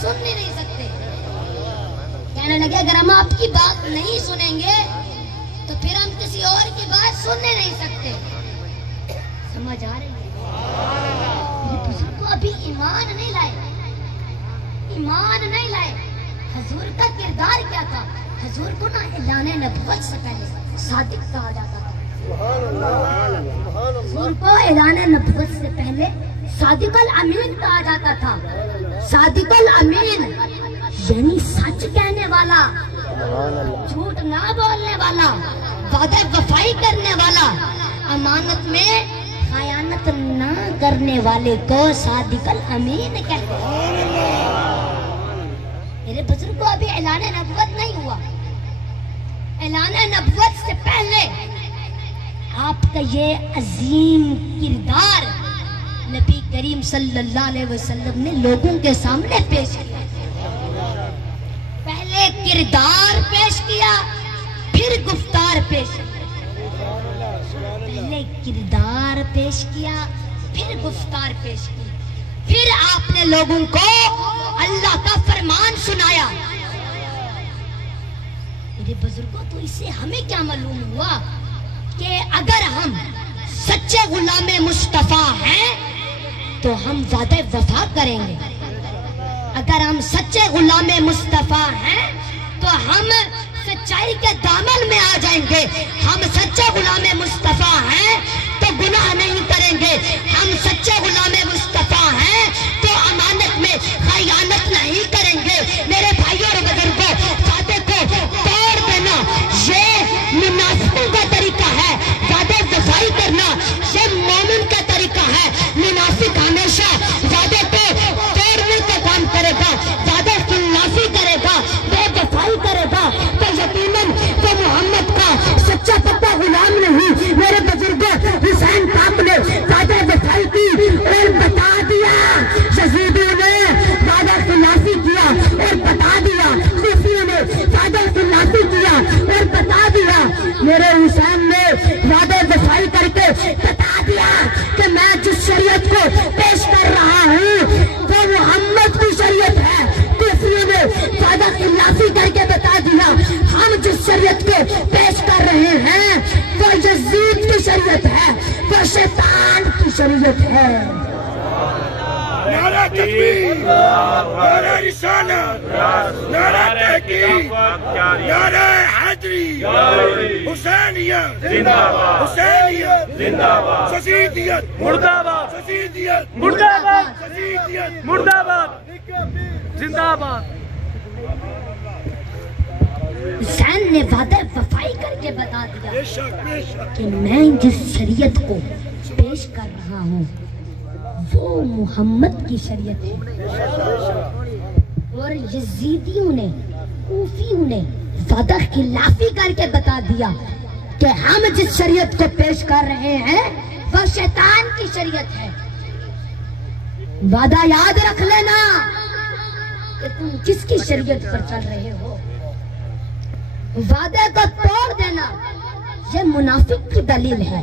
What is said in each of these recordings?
سن نہیں سکتے. کہنے لگے اگر ہم آپ کی بات نہیں سنیں گے تو پھر ہم کسی اور کی بات سننے نہیں سکتے. سمجھ آ رہی ہے؟ یہ بزرگ کو ابھی ایمان نہیں لائے. ایمان نہیں لائے. حضور کا کردار کیا تھا؟ حضور کو نا اعلان نبوت سے پہلے صادق کہا جاتا تھا. حضور کو اعلان نبوت سے پہلے صادق الامین کہا جاتا تھا. صادق الامین یعنی سچ کہنے والا, جھوٹ نہ بولنے والا, وعدہ وفائی کرنے والا, امانت میں خیانت نہ کرنے والے کو صادق الامین کہتے ہیں. میرے بزرگ کو ابھی اعلان نبوت نہیں ہوا. اعلان نبوت سے پہلے آپ کا یہ عظیم کردار نبی کریم صلی اللہ علیہ وسلم نے لوگوں کے سامنے پیش کیا. پہلے کردار پیش کیا, پھر گفتار پیش کیا. پہلے کردار پیش کیا, پھر گفتار پیش کی. پھر آپ نے لوگوں کو اللہ کا فرمان سنایا. میرے بزرگوں, تو اس سے ہمیں کیا معلوم ہوا کہ اگر ہم سچے غلام مصطفیٰ ہیں تو ہم وعدہ وفا کریں گے. اگر ہم سچے غلام مصطفیٰ ہیں تو ہم سچائی کے دامن میں آ جائیں گے. ہم سچے غلام مصطفیٰ ہیں تو گناہ نہیں کریں گے. ہم سچے غلام مصطفیٰ ہیں تو امانت میں خیانت نہیں کریں گے. میرے بھائیوں اور بزرگوں, وعدے کو توڑ دینا یہ منافقوں کا طریقہ ہے. وعدے وفائی کرنا یہ مومن کا طریقہ ہے. منافق ہمیشہ وعدے کو توڑنے کا کام کرے گا, وعدے خلافی کرے گا, بے وفائی کرے گا. تو یقیناً وہ محمد کا سچا پکا غلام نہیں. میرے بزرگوں, حسین پاک نے وعدہ وفائی کی اور بتا دیا. یزیدیوں نے وعدہ خلافی کیا اور بتا دیا. صوفیوں نے وعدہ خلافی کیا اور بتا دیا. میرے حسین نے وعدہ وفائی کر کے بتا دیا کہ میں جس شریعت کو پیش کر رہا ہوں وہ محمد کی شریعت ہے. صوفیوں نے وعدہ خلافی کر کے بتا دیا ہم جس شریعت کو پیش کر رہے ہیں وہ یزید کی شریعت ہے, وہ شیطان کی شریعت ہے. نعرہ تکبیر, نعرہ رسالت, نعرہ تحقیق, نعرہ حیدری, حسینیت زندہ باد, حسینیت زندہ باد, شہیدیت مردہ باد, شہیدیت مردہ باد, شہیدیت مردہ باد, زندہ باد. حسین نے وعدہ وفائی کر کے بتا دیا کہ میں جس شریعت کو پیش کر رہا ہوں وہ محمد کی شریعت ہے. اور یزیدیوں نے, کوفیوں نے وعدہ خلافی کر کے بتا دیا کہ ہم جس شریعت کو پیش کر رہے ہیں وہ شیطان کی شریعت ہے. وعدہ یاد رکھ لینا کہ تم کس کی شریعت پر چل رہے ہو. وعدے کو توڑ دینا یہ منافق کی دلیل ہے,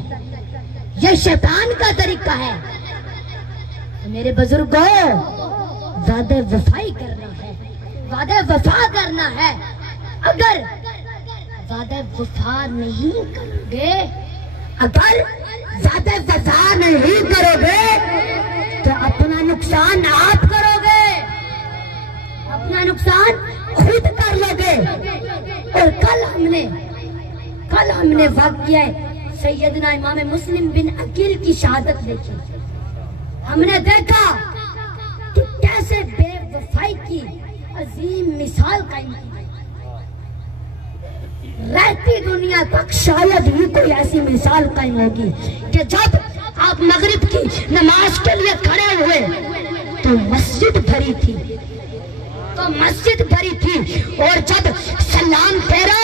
یہ شیطان کا طریقہ ہے. میرے بزرگوں, وعدہ وفائی کرنا ہے, وعدہ وفا کرنا ہے. اگر وعدہ وفا نہیں کرو گے, اگر وعدہ وفا نہیں کرو گے تو اپنا نقصان آپ کرو گے, اپنا نقصان خود کر لو گے. اور کل ہم نے واقعہ سیدنا امام مسلم بن عقیل کی شہادت دیکھی. ہم نے دیکھا کہ کیسے بے وفائی کی عظیم مثال قائم کی. رہتی دنیا تک شاید ہی کوئی ایسی مثال قائم ہوگی کہ جب آپ مغرب کی نماز کے لیے کھڑے ہوئے تو مسجد بھری تھی, اور جب سلام پھیرا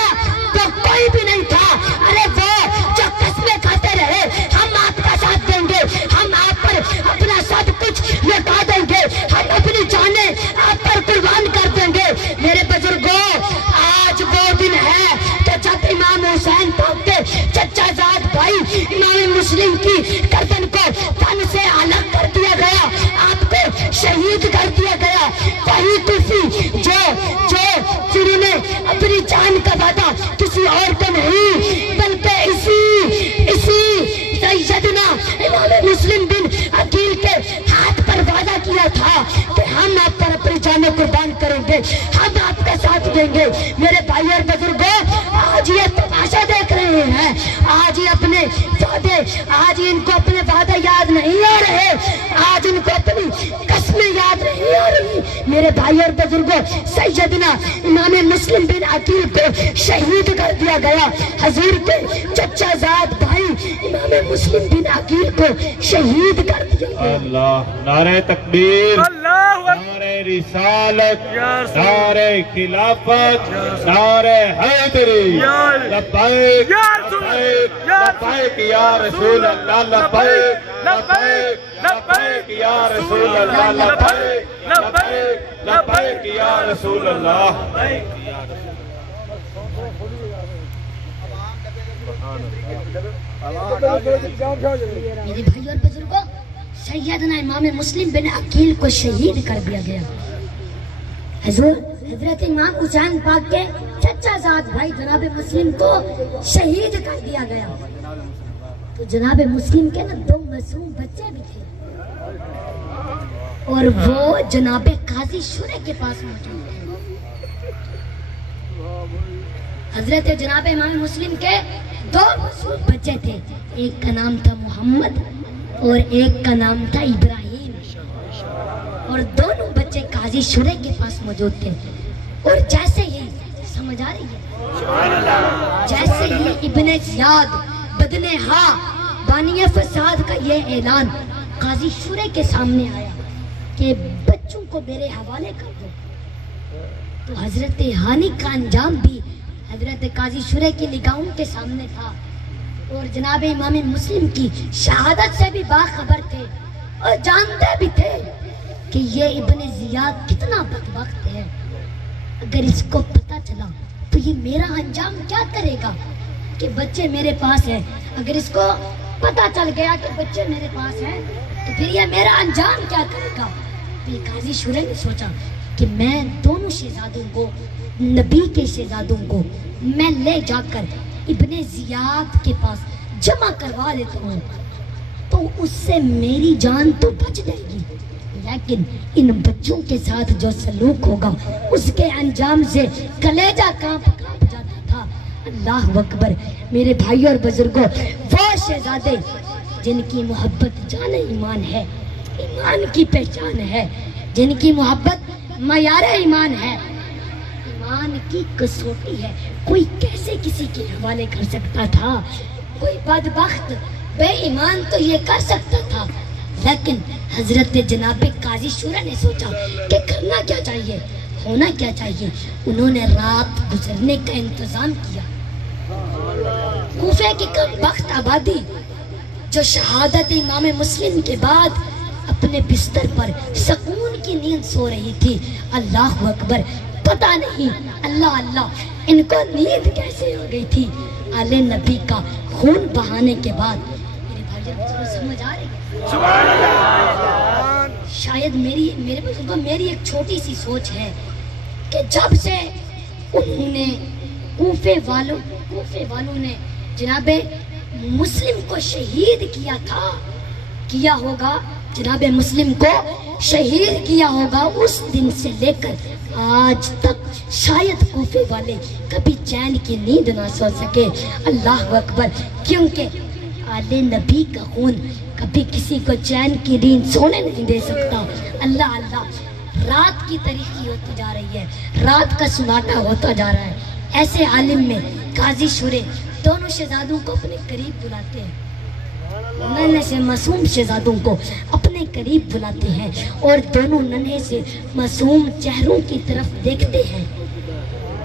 تو کوئی بھی نہیں تھا. ارے وہ جو قسمیں کھاتے رہے ہم آپ کا ساتھ دیں گے, ہم آپ پر اپنا سب کچھ لٹا دیں گے, ہم اپنی جانیں آپ پر قربان کر دیں گے. میرے بزرگوں, آج وہ دن ہے کہ جب امام حسین پاک کے چچا زاد بھائی امام مسلم کی گردن کو تن سے الگ کر دیا گیا, آپ کو شہید کر دیا گیا. وہی جو پھر انہیں اپنی جان کا وعدہ کسی اور کو نہیں بلکہ اسی سیدنا امام مسلم بن عقیل کے ہاتھ پر وعدہ کیا تھا کہ ہم آپ پر اپنی جانیں قربان کریں گے، ہم آپ کا ساتھ دیں گے۔ میرے بھائی اور بزرگوں، آج یہ تماشا دیکھ رہے ہیں، آج یہ اپنے وعدے، آج ان کو اپنے وعدے یاد نہیں آ رہے، آج ان کو اپنی قسمیں یاد نہیں آ رہی۔ میرے بھائی اور بزرگوں، سیدنا امام مسلم بن عقیل کو شہید کر دیا گیا، حضور کے چچا زاد بھائی امام مسلم بن عقیل کو شہید کر دیا گیا۔ اللہ، نعرہ تکبیر، نعرہ رسالت، نعرہ خلافت، نعرہ حیدری، لبیک لبیک لبیک یا رسول اللہ، لبیک لبیک لبیک یا رسول اللہ، لبیک لبیک لبیک یا رسول اللہ۔ میرے بھائی اور بزرگوں، سیدنا امام مسلم بن عقیل کو شہید کر دیا گیا۔ حضرت امام حسین پاک کے چچا زاد بھائی جناب مسلم کو شہید کر دیا گیا۔ تو جناب مسلم کے نا 2 معصوم بچے بھی تھے اور وہ جناب قاضی شورے کے پاس موجود تھے۔ حضرت جناب امام مسلم کے 2 معصوم بچے تھے، ایک کا نام تھا محمد اور ایک کا نام تھا ابراہیم، اور دونوں بچے قاضی شورے کے پاس موجود تھے۔ اور جیسے ہی سمجھ آ رہی ہے، جیسے ہی ابن زیاد بدن ہا بانی فساد کا یہ اعلان قاضی شورے کے سامنے آیا کہ بچوں کو میرے حوالے کر دو، تو حضرت ہانی کا انجام بھی حضرت قاضی شورے کی نگاہوں کے سامنے تھا، اور جناب امام مسلم کی شہادت سے بھی باخبر تھے اور جانتے بھی تھے کہ یہ ابن زیاد کتنا بدبخت ہے۔ اگر اس کو پتا چلا تو یہ میرا انجام کیا کرے گا کہ بچے میرے پاس ہیں، اگر اس کو پتا چل گیا کہ بچے میرے پاس ہیں تو پھر یہ میرا انجام کیا کرے گا۔ پھر قاضی شورے نے سوچا کہ میں دونوں شہزادوں کو، نبی کے شہزادوں کو میں لے جا کر ابن زیاد کے پاس جمع کروا لیتا ہوں تو اس سے میری جان تو بچ جائے گی، لیکن ان بچوں کے ساتھ جو سلوک ہوگا اس کے انجام سے کلیجہ کانپ جاتا تھا۔ اللہ اکبر۔ میرے بھائی اور بزرگوں، وہ شہزادے جن کی محبت جان ایمان ہے، ایمان کی پہچان ہے، جن کی محبت معیار ایمان ہے، ایمان کی کسوٹی ہے، کوئی کیسے کسی کے حوالے کر سکتا تھا؟ کوئی بدبخت بے ایمان تو یہ کر سکتا تھا، لیکن حضرت جناب قاضی شورا نے سوچا کہ کرنا کیا چاہیے، ہونا کیا چاہیے۔ انہوں نے رات گزرنے کا انتظام کیا۔ کوفے کی کم بخت آبادی جو شہادت امام مسلم کے بعد اپنے بستر پر سکون کی نیند سو رہی تھی، اللہ اکبر، پتہ نہیں اللہ اللہ ان کو نیند کیسے ہو گئی تھی آل نبی کا خون بہانے کے بعد۔ میرے بھائی سمجھ آ رہی ہے؟ شاید میرے بزرگوں میری ایک چھوٹی سی سوچ ہے کہ جب سے انہوں نے کوفے والوں نے جناب مسلم کو شہید کیا ہوگا، جناب مسلم کو شہید کیا ہوگا، اس دن سے لے کر آج تک شاید کوفے والے کبھی چین کی نیند نہ سو سکے۔ اللہ اکبر، کیونکہ آل نبی کا خون کبھی کسی کو چین کی نیند سونے نہیں دے سکتا۔ اللہ اللہ، رات کی تاریکی ہوتی جا رہی ہے، رات کا سناٹا ہوتا جا رہا ہے۔ ایسے عالم میں قاضی شورے دونوں شہزادوں کو اپنے قریب بلاتے ہیں، ننھے سے معصوم شہزادوں کو اپنے قریب بلاتے ہیں اور دونوں ننھے سے معصوم چہروں کی طرف دیکھتے ہیں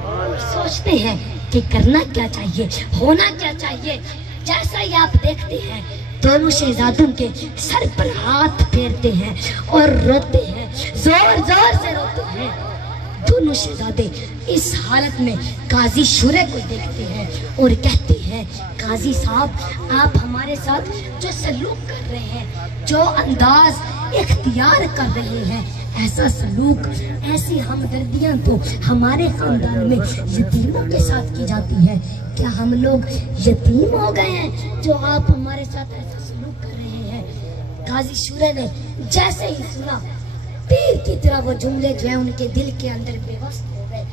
اور سوچتے ہیں کہ کرنا کیا چاہیے، ہونا کیا چاہیے۔ جیسا ہی آپ دیکھتے ہیں دونوں شہزادوں کے سر پر ہاتھ پھیرتے ہیں اور روتے ہیں، زور زور سے روتے ہیں۔ دونوں شہزادے اس حالت میں قاضی شورے کو دیکھتے ہیں اور کہتے ہیں، قاضی صاحب آپ ہمارے ساتھ جو سلوک کر رہے ہیں، جو انداز اختیار کر رہے ہیں، ایسا سلوک، ایسی ہمدردیاں تو ہمارے خاندان میں یتیموں کے ساتھ کی جاتی ہے. کیا ہم لوگ یتیم ہو گئے ہیں جو آپ ہمارے ساتھ ایسا سلوک کر رہے ہیں؟ قاضی شورے نے جیسے ہی سنا، تیر کی طرح وہ جملے جو ہیں ان کے دل کے اندر بے وقت ہو گئے.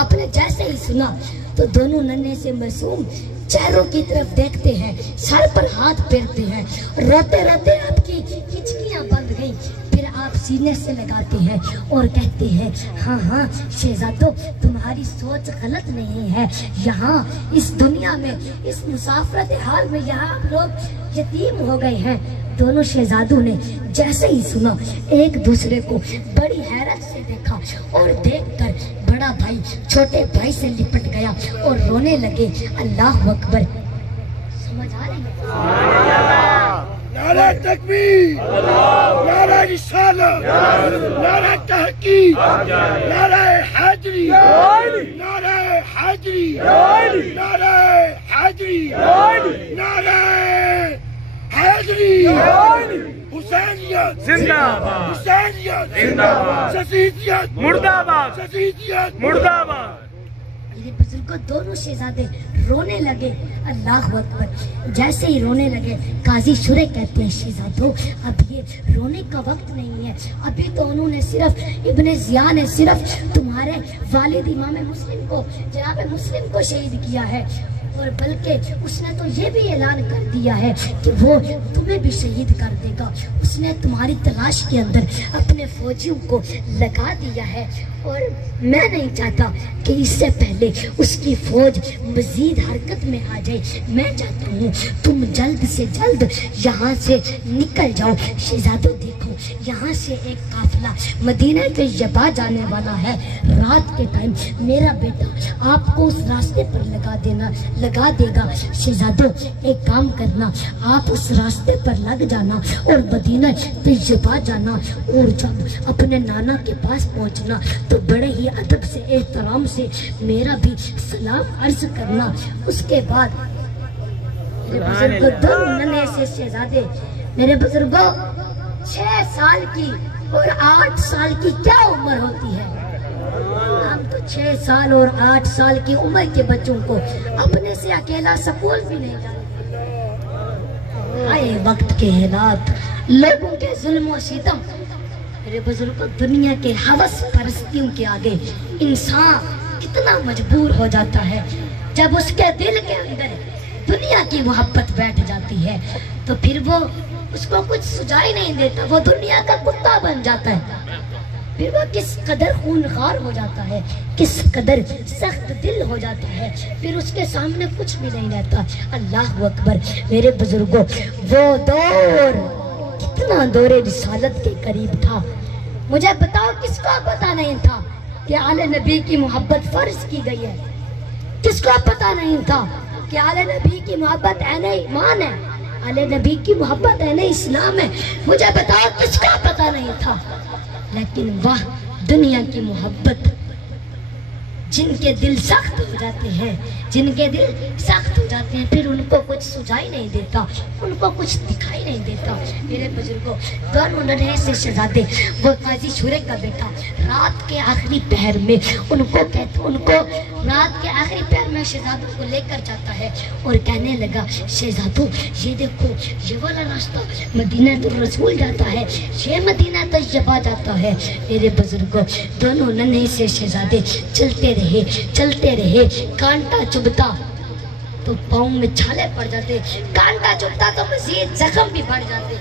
آپ نے جیسے ہی سنا تو دونوں ننھے سے معصوم چہروں کی طرف دیکھتے ہیں، سر پر ہاتھ پھیرتے ہیں، روتے روتے آپ کی ہچکیاں بند گئی. پھر آپ سینے سے لگاتے ہیں اور کہتے ہیں ہاں ہاں شہزادو، تمہاری سوچ غلط نہیں ہے. یہاں اس دنیا میں، اس مسافرت حال میں یہاں آپ لوگ یتیم ہو گئے ہیں. دونوں شہزادوں نے جیسے ہی سنا ایک دوسرے کو بڑی حیرت سے دیکھا اور دیکھ کر بڑا بھائی چھوٹے بھائی سے لپٹ گیا اور رونے لگے. اللہ اکبر. سمجھ آ رہی ہے؟ نعرہ تکبیر، نعرہ رسالت، نعرہ تحقیق، نعرہ حیدری، نعرہ حیدری، نعرہ حیدری، نعرہ حیدری، حسینیت زندہ باد، حسینیت زندہ باد، شہیدیت مردہ باد، شہیدیت مردہ باد. میرے بزرگوں دونوں شہزادے رونے لگے. اللہ اکبر. جیسے ہی رونے لگے قاضی شورے کہتے ہیں شہزادو اب یہ رونے کا وقت نہیں ہے. ابھی تو انہوں نے صرف ابن ضیاء نے صرف تمہارے والد امام مسلم کو، جناب مسلم کو شہید کیا ہے، اور بلکہ اس نے تو یہ بھی اعلان کر دیا ہے کہ وہ تمہیں بھی شہید کر دے گا. اس نے تمہاری تلاش کے اندر اپنے فوجیوں کو لگا دیا ہے، اور میں نہیں چاہتا کہ اس سے پہلے اس کی فوج مزید حرکت میں آ جائے. میں چاہتا ہوں تم جلد سے جلد یہاں سے نکل جاؤ. شہزادو دیکھو یہاں سے ایک قافلہ مدینہ طیبہ جانے والا ہے. رات کے ٹائم میرا بیٹا آپ کو اس راستے پر لگا دے گا. شہزادو ایک کام کرنا، آپ اس راستے پر لگ جانا اور مدینہ طیبہ جانا، اور جب اپنے نانا کے پاس پہنچنا تو بڑے ہی ادب سے احترام سے میرا بھی سلام عرض کرنا. اس کے بعد میرے بزرگوں دونوں ننھے سے شہزادے، میرے بزرگوں 6 سال کی اور 8 سال کی کیا عمر ہوتی ہے؟ ہم تو 6 سال اور 8 سال کی عمر کے بچوں کو اپنے سے اکیلا سکول بھی نہیں جانے. آئے وقت کے حالات، لوگوں کے ظلم و ستم. میرے بزرگوں دنیا کے ہوس پرستیوں کے آگے انسان کتنا مجبور ہو جاتا ہے. جب اس کے دل کے اندر دنیا کی محبت بیٹھ جاتی ہے تو پھر وہ اس کو کچھ سجائی نہیں دیتا، وہ دنیا کا کتا بن جاتا ہے. پھر وہ کس قدر خونخوار ہو جاتا ہے، کس قدر سخت دل ہو جاتا ہے، پھر اس کے سامنے کچھ بھی نہیں رہتا. اللہ اکبر. میرے بزرگوں وہ دور کتنا دور رسالت کے قریب تھا. مجھے بتاؤ کس کو پتا نہیں تھا کہ آل نبی کی محبت فرض کی گئی ہے؟ کس کو پتا نہیں تھا کہ آل نبی کی محبت عین ایمان ہے، آل نبی کی محبت عین اسلام ہے؟ مجھے بتاؤ کس کو پتا نہیں تھا؟ لیکن واہ دنیا کی محبت، جن کے دل سخت ہو جاتے ہیں، جن کے دل سخت ہو جاتے ہیں، پھر ان کو کچھ سجائی نہیں دیتا، ان کو کچھ دکھائی نہیں دیتا. میرے بزرگوں دونوں ننھے سے شہزادے، وہ قاضی شورے کا بیٹا رات کے آخری پہر میں ان کو رات کے آخری پہر میں شہزادوں کو لے کر جاتا ہے اور کہنے لگا شہزادوں یہ دیکھو یہ والا راستہ مدینہ الرسول جاتا ہے، یہ مدینہ طیبہ جاتا ہے. میرے بزرگوں دونوں ننھے سے شہزادے چلتے رہے. کانٹا چبھتا تو پاؤں میں چھالے پڑ جاتے، کانٹا چبھتا تو مزید زخم بھی بڑھ جاتے،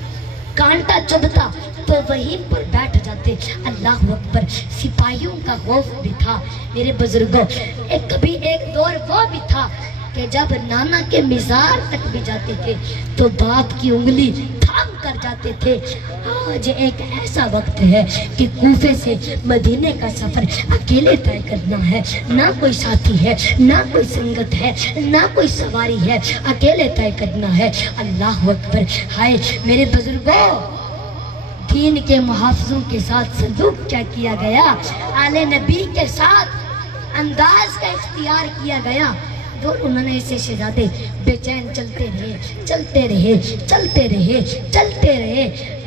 کانٹا چبھتا تو وہیں پر بیٹھ جاتے. اللہ اکبر. سپاہیوں کا خوف بھی تھا. میرے بزرگوں کبھی ایک دور وہ بھی تھا کہ جب نانا کے مزار تک بھی جاتے تھے تو باپ کی انگلی تھام کر جاتے تھے. آج ایک ایسا وقت ہے کہ کوفے سے مدینے کا سفر اکیلے طے کرنا ہے، نہ کوئی ساتھی ہے، نہ کوئی سنگت ہے، نہ کوئی سواری ہے، اکیلے طے کرنا ہے. اللہ اکبر. ہائے میرے بزرگوں دین کے محافظوں کے ساتھ سلوک کیا کیا گیا، آل نبی کے ساتھ انداز کا اختیار کیا گیا. دونوں ننھے سے شہزادے بے چین چلتے رہے.